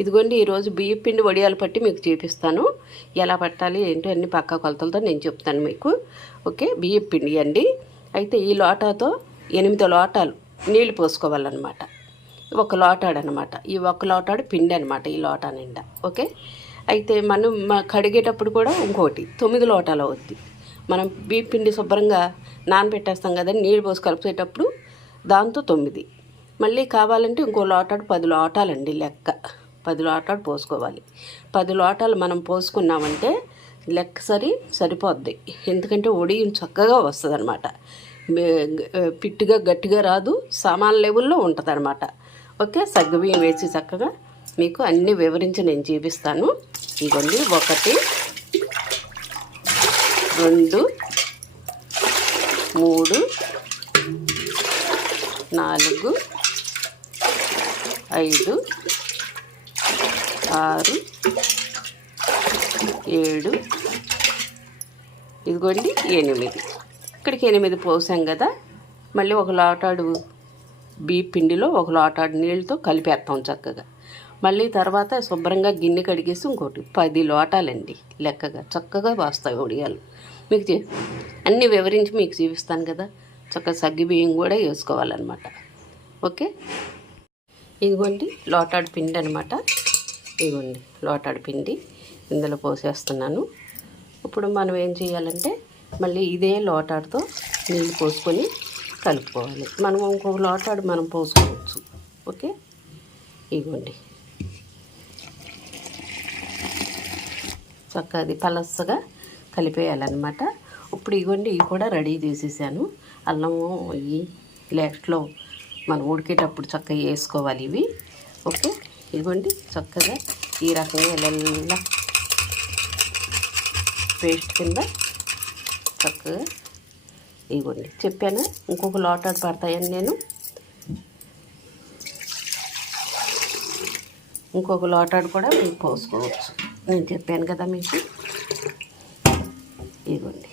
ఇదిగోండి ఈరోజు బియ్యం పిండి వడియాలు పట్టి మీకు చూపిస్తాను. ఎలా పట్టాలి ఏంటో అన్ని పక్కా కొలతలతో నేను చెప్తాను మీకు. ఓకే, బియ్యం పిండి అండి. అయితే ఈ లోటాతో 8 లోటాలు నీళ్లు పోసుకోవాలన్నమాట. ఒక లోటాడు అనమాట. ఈ ఒక లోటాడు పిండి అనమాట ఈ లోటా నిండా. ఓకే, అయితే మనం కడిగేటప్పుడు కూడా ఇంకోటి 9 లోటాలు అవుద్ది. మనం బియ్యం పిండి శుభ్రంగా నానబెట్టేస్తాం కదా, నీళ్ళు పోసి కలిపేటప్పుడు దాంతో 9. మళ్ళీ కావాలంటే ఇంకో లోటాడు 10 లోటాలండి లెక్క. 10 లోటాలు పోసుకోవాలి. 10 లోటాలు మనం పోసుకున్నామంటే లెక్క సరిపోద్ది. ఎందుకంటే ఒడియం చక్కగా వస్తుంది అనమాట. పిట్టుగా గట్టిగా రాదు, సామాన్ లెవెల్లో ఉంటుంది అనమాట. ఓకే, సగ్గుబియ్యం వేసి చక్కగా మీకు అన్నీ వివరించి నేను చూపిస్తాను. ఇదిగోండి 1 2 3 4 5 6 7 ఇదిగోండి 8. ఇక్కడికి 8 పోసాం కదా. మళ్ళీ ఒక లోటాడు బియ్యం పిండిలో ఒక లోటాడు నీళ్ళతో కలిపేస్తాం చక్కగా. మళ్ళీ తర్వాత శుభ్రంగా గిన్నె కడిగేసి ఇంకోటి 10 లోటాలండి లెక్కగా చక్కగా వస్తాయి వడియాలు. మీకు అన్నీ వివరించి మీకు చూపిస్తాను కదా. చక్కగా సగ్గుబియ్యం కూడా వేసుకోవాలన్నమాట. ఓకే, ఇదిగోండి లోటాడు పిండి అనమాట. ఇదిగోండి లోటాడు పిండి ఇందులో పోసేస్తున్నాను. ఇప్పుడు మనం ఏం చేయాలంటే మళ్ళీ ఇదే లోటాడుతో నీళ్ళు పోసుకొని కలుపుకోవాలి. మనం ఇంకొక లోటాడు మనం పోసుకోవచ్చు. ఓకే, ఇదిగోండి చక్కగా అది పలసగా కలిపేయాలన్నమాట. ఇప్పుడు ఇదిగోండి ఇవి కూడా రెడీ చేసేసాను. అల్లము ఇవి లాస్ట్లో మనం ఉడికేటప్పుడు చక్కగా వేసుకోవాలి ఇవి. ఓకే, ఇదిగోండి చక్కగా ఈ రకంగా ఇలా పేస్ట్ కింద చక్కగా ఇదిగోండి చెప్పాను. ఇంకొక లోటాడు పడతాయని నేను ఇంకొక లోటాడు కూడా మీకు పోసుకోవచ్చు. నేను చెప్పాను కదా మీకు. ఇదిగోండి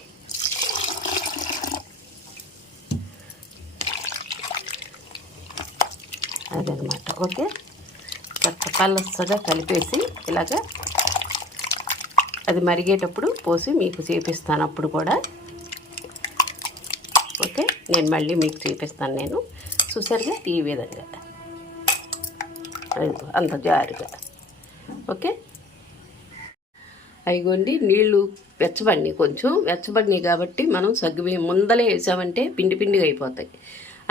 అదనమాట. ఓకే, చక్క పలసగా కలిపేసి ఇలాగా అది మరిగేటప్పుడు పోసి మీకు చూపిస్తాను అప్పుడు కూడా. ఓకే, నేను మళ్ళీ మీకు చూపిస్తాను. నేను చూసారుగా ఈ విధంగా అంత జారుగా. ఓకే, అయిగోండి నీళ్ళు వెచ్చబడినాయి, కొంచెం వెచ్చబడినాయి కాబట్టి మనం సగ్గుబియ్యం ముందలే వేసామంటే పిండి పిండిగా అయిపోతాయి.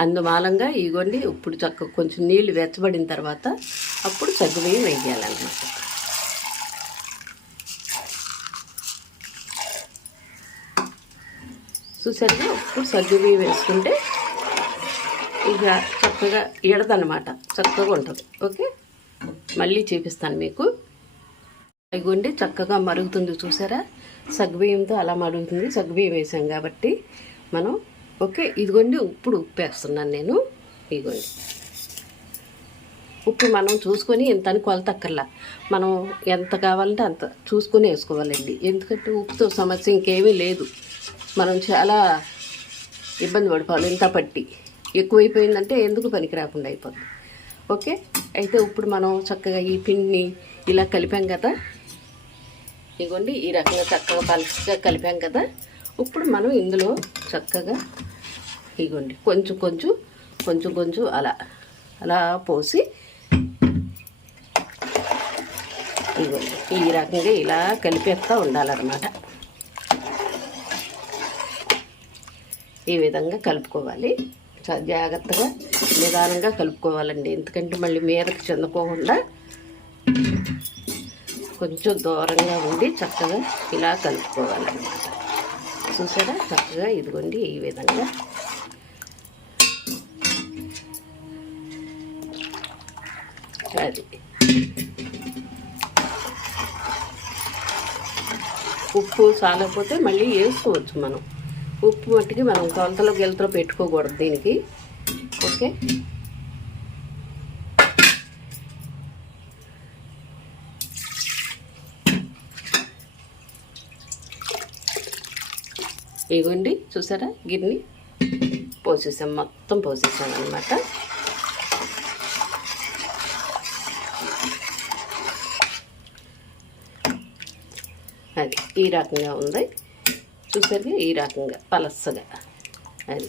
అందుమూలంగా ఇగోండి ఇప్పుడు చక్కగా కొంచెం నీళ్ళు వెచ్చబడిన తర్వాత అప్పుడు సగ్గుబియ్యం వేయాలన్నమాట. చూసారుగా ఇప్పుడు సగ్గుబియ్యం వేసుకుంటే ఇక చక్కగా ఎడదన్నమాట, చక్కగా ఉంటుంది. ఓకే, మళ్ళీ చూపిస్తాను మీకు. ఇగోండి చక్కగా మరుగుతుంది చూసారా, సగ్గుబియ్యంతో అలా మరుగుతుంది. సగ్గుబియ్యం వేసాం కాబట్టి మనం. ఓకే, ఇదిగోండి ఇప్పుడు ఉప్పు వేస్తున్నాను నేను. ఇదిగోండి ఉప్పు మనం చూసుకొని ఎంత అని కొలతక్కర్లా, మనం ఎంత కావాలంటే అంత చూసుకొని వేసుకోవాలండి. ఎందుకంటే ఉప్పుతో సమస్య ఇంకేమీ లేదు. మనం చాలా ఇబ్బంది పడిపోవాలి. ఇంత పట్టి ఎక్కువైపోయిందంటే ఎందుకు పనికి రాకుండా అయిపోతుంది. ఓకే, అయితే ఇప్పుడు మనం చక్కగా ఈ పిండిని ఇలా కలిపాం కదా. ఇదిగోండి ఈ రకంగా చక్కగా పలుచగా కలిపాం కదా. ఇప్పుడు మనం ఇందులో చక్కగా ఇదిగోండి కొంచెం కొంచెం అలా అలా పోసి ఇదిగోండి ఈ రకంగా ఇలా కలిపేస్తూ ఉండాలన్నమాట. ఈ విధంగా కలుపుకోవాలి. చాలా జాగ్రత్తగా నిదానంగా కలుపుకోవాలండి. ఎందుకంటే మళ్ళీ మీదకి చెందుకోకుండా కొంచెం దూరంగా ఉండి చక్కగా ఇలా కలుపుకోవాలన్నమాట. చూసారా చక్కగా ఇదిగోండి ఈ విధంగా. అది ఉప్పు చాలకపోతే మళ్ళీ వేసుకోవచ్చు మనం. ఉప్పు మట్టికి మనం కొలతలో గిలతలో పెట్టుకోకూడదు దీనికి. ఓకే, ఇగోండి చూసారా గిన్నె పోసేసాం, మొత్తం పోసేసాం అన్నమాట. అది ఈ రకంగా ఉంది చూసారుగా, ఈ రకంగా పలసగా. అది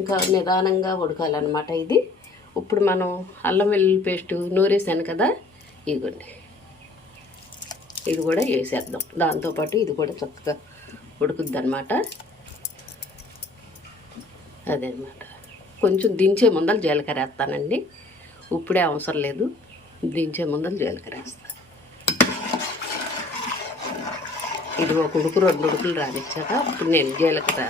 ఇంకా నిదానంగా ఉడకాలన్నమాట ఇది. ఇప్పుడు మనం అల్లం వెల్లుల్లి పేస్టు నూరేసాను కదా, ఇదిగోండి ఇది కూడా వేసేద్దాం. దాంతోపాటు ఇది కూడా చక్కగా ఉడుకుద్ది అనమాట. అదనమాట. కొంచెం దించే ముందర జీలకర్ర వేస్తానండి, ఇప్పుడే అవసరం లేదు. దించే ముందర జీలకర్ర వేస్తాను. ఇది ఒక ఉడుకు 2 ఉడుకులు రానిచ్చాక ఇప్పుడు నేను జీలకర్ర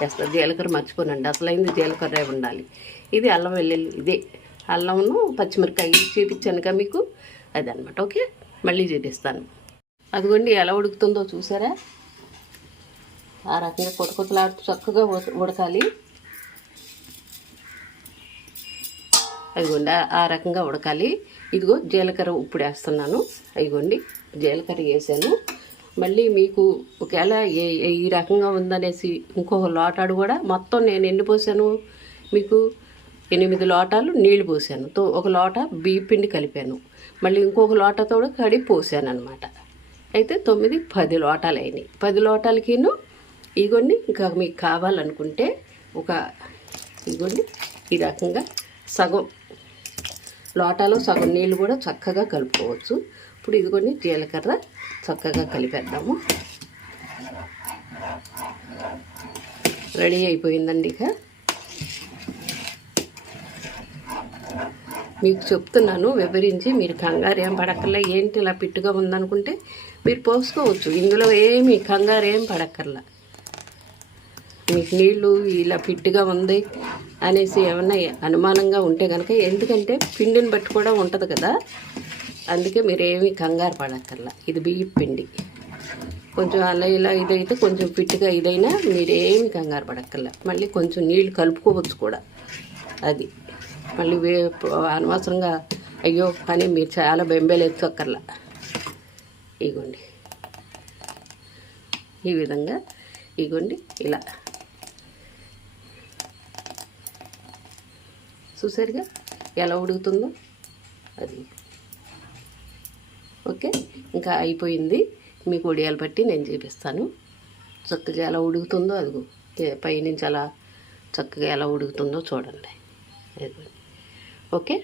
వేస్తాను. జీలకర్ర మర్చిపోనండి, అసలైంది జీలకర్ర ఉండాలి. ఇది అల్లం వెల్లుల్లి, ఇదే అల్లమును పచ్చిమిరకాయ చూపించానుగా మీకు, అదనమాట. ఓకే, మళ్ళీ చూపిస్తాను. అదిగోండి ఎలా ఉడుకుతుందో చూసారా, ఆ రకంగా కొత్తలాడుతూ చక్కగా ఉడకాలి. అదిగోండి ఆ రకంగా ఉడకాలి. ఇదిగో జీలకర్ర ఇప్పుడు వేస్తున్నాను. అదిగోండి జీలకర్ర వేసాను. మళ్ళీ మీకు ఒకవేళ ఈ రకంగా ఉందనేసి ఇంకొక లోటాడు కూడా మొత్తం నేను ఎన్ని పోసాను మీకు 8 లోటాలు నీళ్లు పోసాను. ఒక లోట బియ్య పిండి కలిపాను. మళ్ళీ ఇంకొక లోటతో కూడా కడిగి పోసాను అనమాట. అయితే 9, 10 లోటాలు అయినాయి. 10 లోటాలకిను ఇగోండి. ఇంకా మీకు కావాలనుకుంటే ఇగోండి ఈ రకంగా సగం లోటాలో సగం నీళ్ళు కూడా చక్కగా కలుపుకోవచ్చు. ఇప్పుడు ఇదిగోండి జీలకర్ర చక్కగా కలిపేద్దాము. రెడీ అయిపోయిందండి. ఇక మీకు చెప్తున్నాను వివరించి, మీరు కంగారు ఏం పడక్కర్లా. ఏంటి ఇలా పిట్టుగా ఉందనుకుంటే మీరు పోసుకోవచ్చు, ఇందులో ఏమి కంగారు ఏం పడక్కర్లా. మీకు నీళ్ళు ఇలా పిట్టుగా ఉంది అనేసి ఏమన్నా అనుమానంగా ఉంటే కనుక, ఎందుకంటే పిండిని బట్టి కూడా ఉంటుంది కదా, అందుకే మీరు ఏమీ కంగారు పడక్కర్లా. ఇది బియ్యం పిండి కొంచెం అలా ఇలా ఇదైతే కొంచెం పిట్టుగా ఇదైనా మీరేమి కంగారు పడక్కర్లా. మళ్ళీ కొంచెం నీళ్ళు కలుపుకోవచ్చు కూడా. అది మళ్ళీ అనవసరంగా అయ్యో అని మీరు చాలా బెంబేలు ఎత్తుక్కర్లా. ఇగోండి ఈ విధంగా, ఇగోండి ఇలా చూసారుగా ఎలా ఉడుకుతుందో. అది ఓకే, ఇంకా అయిపోయింది. మీకు వడియాలు పట్టి నేను చూపిస్తాను చక్కగా ఎలా ఉడుకుతుందో. అదిగో పైనుంచి అలా చక్కగా ఎలా ఉడుకుతుందో చూడండి. ఓకే,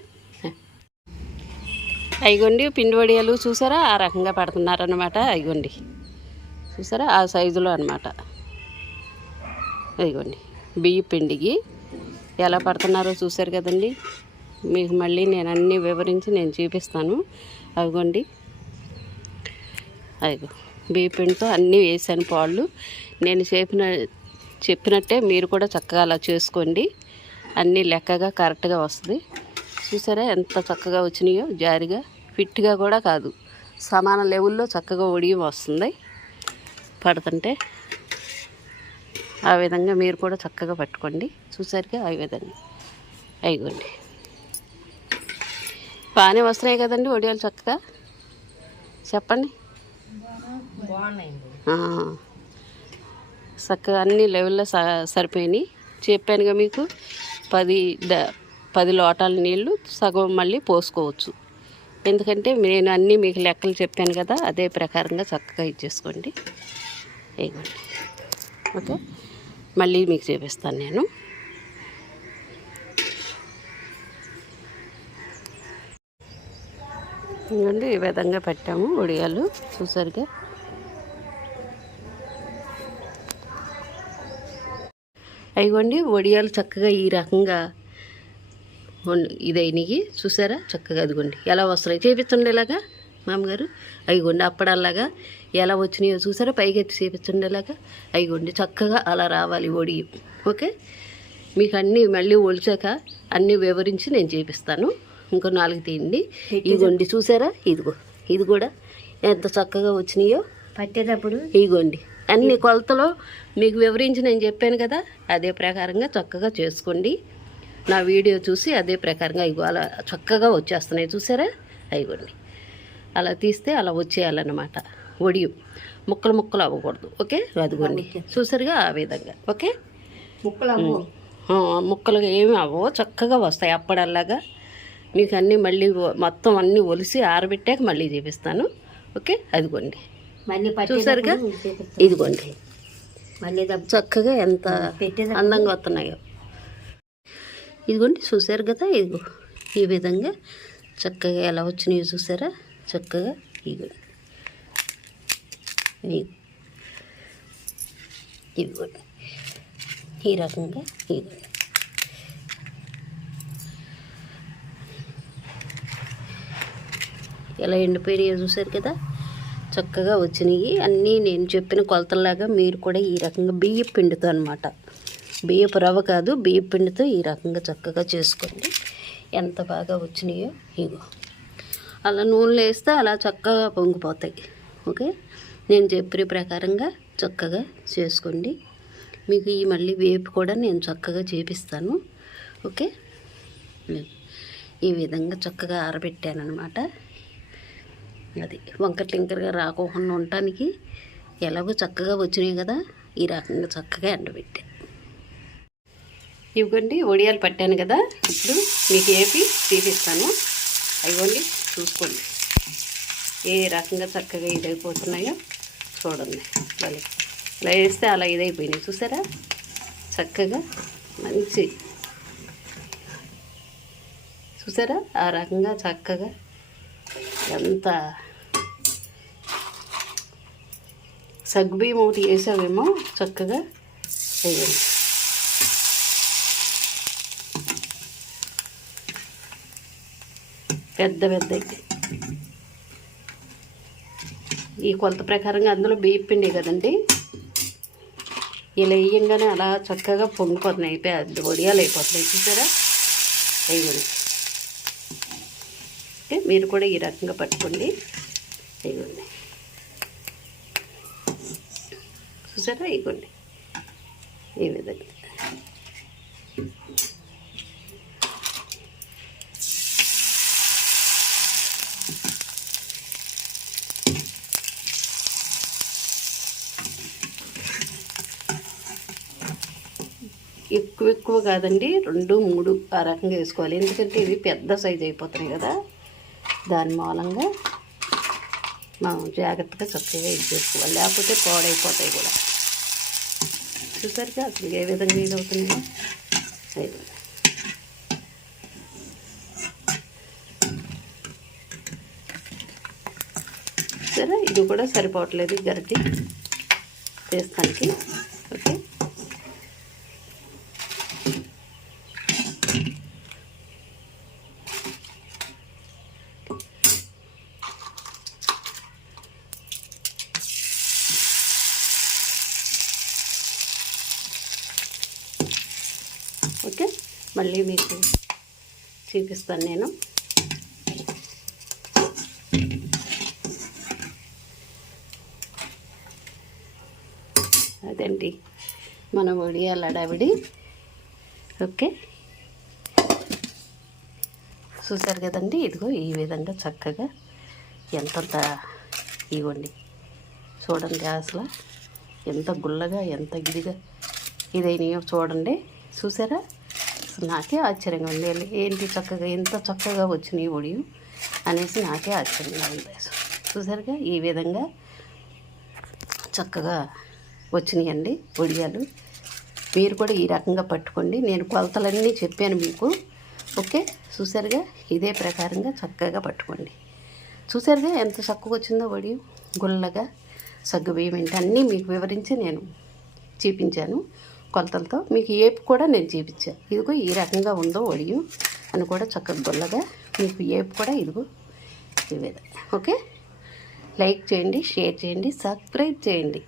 అయిగోండి పిండి వడియాలు చూసారా ఆ రకంగా పడుతున్నారనమాట. అయిగోండి చూసారా ఆ సైజులో అనమాట. అయిగోండి బియ్య పిండికి ఎలా పడుతున్నారో చూసారు కదండి. మీకు మళ్ళీ నేను అన్నీ వివరించి నేను చూపిస్తాను. అదిగోండి అదిగో బియ్య పిండితో అన్నీ వేసాను పాళ్ళు. నేను చెప్పినట్టే మీరు కూడా చక్కగా అలా చేసుకోండి. అన్నీ లెక్కగా కరెక్ట్గా వస్తుంది. చూసారా ఎంత చక్కగా వచ్చినాయో, జారిగా ఫిట్గా కూడా కాదు, సమాన లెవెల్లో చక్కగా ఒడియం వస్తుంది పడుతుంటే. ఆ విధంగా మీరు కూడా చక్కగా పట్టుకోండి. చూసారుగా ఆ విధంగా. అయిగోండి బాగానే వస్తున్నాయి కదండి వడియాలు చక్కగా. చెప్పండి, చక్కగా అన్ని లెవెల్లో సరిపోయినాయి. చెప్పానుగా మీకు 10 లోటాల నీళ్ళు సగం మళ్ళీ పోసుకోవచ్చు. ఎందుకంటే నేను అన్నీ మీకు లెక్కలు చెప్పాను కదా, అదే ప్రకారంగా చక్కగా ఇచ్చేసుకోండి. ఇవ్వండి ఓకే, మళ్ళీ మీకు చూపిస్తాను నేను. ఇవ్వండి ఈ విధంగా పెట్టాము వడియాలు చూసారుగా. అయిగోండి వడియాలు చక్కగా ఈ రకంగా ఇదైనవి చూసారా చక్కగా. అదిగోండి ఎలా వస్తున్నాయి చేపించండి ఇలాగా మామగారు. అయిగోండి అప్పడల్లాగా ఎలా వచ్చినాయో చూసారా, పైకి ఎత్తి చేపించండి ఇలాగా. అయిగోండి చక్కగా అలా రావాలి వడియం. ఓకే, మీకు అన్నీ మళ్ళీ ఒలిచాక అన్నీ వివరించి నేను చేపిస్తాను. ఇంకో 4 తీయండి. ఇదిగోండి చూసారా, ఇది కూడా ఎంత చక్కగా వచ్చినాయో పట్టేటప్పుడు. ఇదిగోండి అన్ని కొలతలో మీకు వివరించి నేను చెప్పాను కదా, అదే ప్రకారంగా చక్కగా చేసుకోండి. నా వీడియో చూసి అదే ప్రకారంగా ఇగో అలా చక్కగా వచ్చేస్తున్నాయి చూసారా. అయిగోండి అలా తీస్తే అలా వచ్చేయాలన్నమాట వడియం. ముక్కలు అవ్వకూడదు. ఓకే, అదిగోండి చూసారుగా ఆ విధంగా. ఓకే, ముక్కలుగా ఏమి అవ్వవు, చక్కగా వస్తాయి అప్పడల్లాగా. మీకు అన్నీ మళ్ళీ మొత్తం అన్నీ ఒలిసి ఆరబెట్టాక మళ్ళీ చూపిస్తాను. ఓకే, అదిగోండి మళ్ళీ చూసారుగా ఇదిగోండి మళ్ళీ చక్కగా ఎంత అందంగా వస్తున్నాయో. ఇదిగోండి చూసారు కదా, ఇదిగో ఈ విధంగా చక్కగా ఎలా వచ్చినాయో చూసారా. చక్కగా ఇదిగోండి ఇదిగోండి ఈ రకంగా ఇదిగోండి. ఎలా ఎండిపోయినాయో చూసారు కదా, చక్కగా వచ్చినాయి. అన్నీ నేను చెప్పిన కొలతల్లాగా మీరు కూడా ఈ రకంగా బియ్యం పిండితో అనమాట, బియ్యపు రవ్వ కాదు, బియ్యం పిండితో ఈ రకంగా చక్కగా చేసుకోండి. ఎంత బాగా వచ్చినాయో. ఇగో అలా నూనెలో వేస్తే అలా చక్కగా పొంగిపోతాయి. ఓకే, నేను చెప్పిన ప్రకారంగా చక్కగా చేసుకోండి. మీకు ఈ మళ్ళీ వేపు కూడా నేను చక్కగా చేపిస్తాను. ఓకే, ఈ విధంగా చక్కగా ఆరబెట్టాను అనమాట. అది వంకర టింకరగా రాకుండా ఉండటానికి ఎలాగో చక్కగా వచ్చినాయి కదా, ఈ రకంగా చక్కగా ఎండబెట్టాను. ఇవ్వండి వడియాలు పట్టాను కదా, ఇప్పుడు మీకు ఏపి తీపిస్తాను. అయ్యండి చూసుకోండి ఏ రకంగా చక్కగా ఇదైపోతున్నాయో చూడండి. మళ్ళీ ఇలా వేస్తే అలా ఇదైపోయినాయి చూసారా. చక్కగా మంచి చూసారా, ఆ రకంగా చక్కగా ఎంత సగ్గుబియ్యం ఒకటి వేసావేమో చక్కగా వేయండి. పెద్ద పెద్దవి ఈ కొలత ప్రకారంగా అందులో బియ్యం పిండి కదండి, ఇలా వేయంగానే అలా చక్కగా పొంగిపోతున్నాయి, పెద్ద వడియాలు అయిపోతున్నాయి చూసారా. వేయండి. ఓకే, మీరు కూడా ఈ రకంగా పట్టుకోండి. వేయండి చూసారా, వేయండి ఈ విధంగా. ఎక్కువ కాదండి, 2, 3 ఆ రకంగా వేసుకోవాలి. ఎందుకంటే ఇవి పెద్ద సైజు అయిపోతున్నాయి కదా, దాని మూలంగా మనం జాగ్రత్తగా చక్కగా ఇది చేసుకోవాలి, లేకపోతే పాడైపోతాయి కూడా. చూసారుగా అసలు ఏ విధంగా ఇది అవుతుందో. సరే, ఇది కూడా సరిపోవట్లేదు గరిటి వేస్తానికి. ఓకే, ఓకే, మళ్ళీ మీకు చూపిస్తాను నేను. అదండి మన వడియాల అడావిడి. ఓకే, చూసారు కదండి, ఇదిగో ఈ విధంగా చక్కగా ఎంతంత ఇవ్వండి చూడండి. అసలు ఎంత గుల్లగా ఎంత ఇదిగా ఇదైనాయో చూడండి. చూసారా, అసలు నాకే ఆశ్చర్యంగా ఉంది, ఏంటి చక్కగా ఎంత చక్కగా వచ్చినాయి వడియం అనేసి నాకే ఆశ్చర్యంగా ఉంది. చూసారుగా ఈ విధంగా చక్కగా వచ్చినాయండి వడియాలు. మీరు కూడా ఈ రకంగా పట్టుకోండి, నేను కొలతలన్నీ చెప్పాను మీకు. ఓకే, చూసారుగా ఇదే ప్రకారంగా చక్కగా పట్టుకోండి. చూసారుగా ఎంత చక్కగా వచ్చిందో వడియం, గుల్లగా సగ్గుబియ్యం ఏంటి అన్నీ మీకు వివరించి నేను చూపించాను కొలతలతో. మీకు ఏపు కూడా నేను చూపించాను. ఇదిగో ఈ రకంగా ఉందో వడియం అని కూడా చక్కగా గుల్లగా మీకు ఏపు కూడా ఇదిగో ఈ విధంగా. ఓకే, లైక్ చేయండి, షేర్ చేయండి, సబ్స్క్రైబ్ చేయండి.